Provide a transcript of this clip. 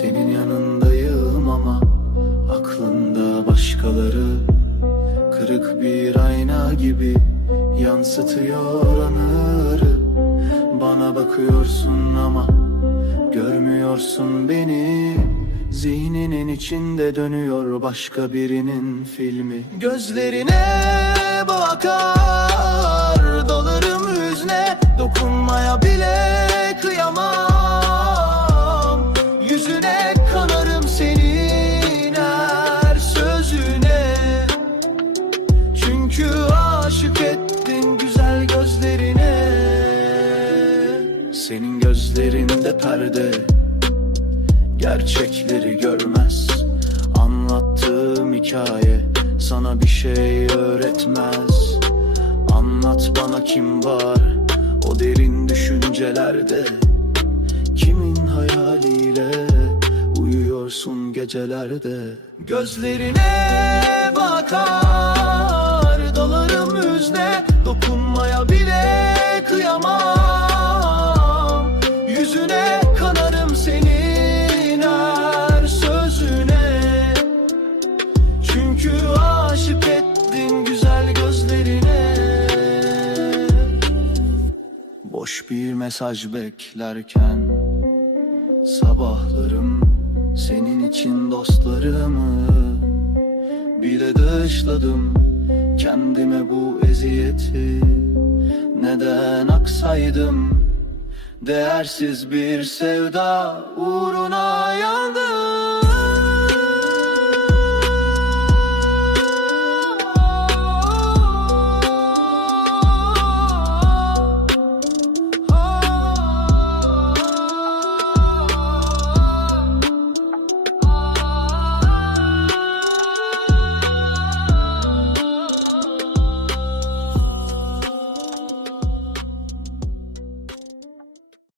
Senin yanındayım ama Aklında başkaları Kırık bir ayna gibi Yansıtıyor anıları. Bana bakıyorsun ama Görmüyorsun beni. Zihninin içinde dönüyor başka birinin filmi. Gözlerine bakar Çünkü aşık ettin güzel gözlerine. Senin gözlerinde perde Gerçekleri görmez. Anlattığım hikaye Sana bir şey öğretmez. Anlat bana kim var O derin düşüncelerde. Kimin hayaliyle Uyuyorsun gecelerde? Gözlerine bakar Dokunmaya bile kıyamam. Yüzüne kanarım senin her sözüne. Çünkü aşık ettin güzel gözlerine. Boş bir mesaj beklerken Sabahlarım senin için dostlarımı Bile dışladım. Kendime bu eziyeti Neden aksaydım Değersiz bir sevda uğruna yandım